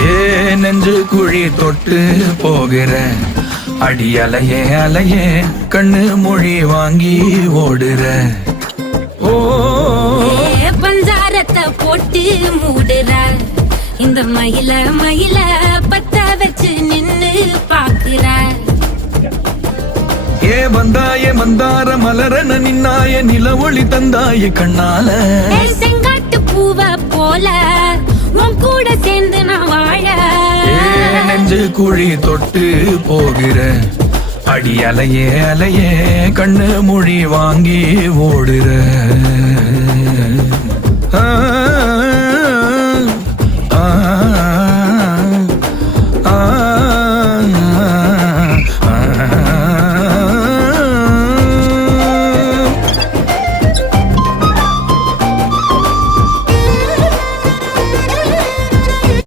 ஏ நெஞ்சு குழி தொட்டு போகிற அடி அலையே அலையே கண்ணு மொழி வாங்கி ஓடுற. ஓ பஞ்சாரத்தை போட்டு மூடுற இந்த மயில மயில பத்த வச்சு நின்னு பாக்குற. ஏ வந்தாய மந்தார மலரன நின்னாய நில ஒளி தந்தாய கண்ணால. செங்காட்டு பூவ போல உன் கூட சேர்ந்து நான் வாழ. நெஞ்சு குழி தொட்டு போகிற அடி அலையே அலையே கண்ணு மொழி வாங்கி ஓடுற. ஆ ஆ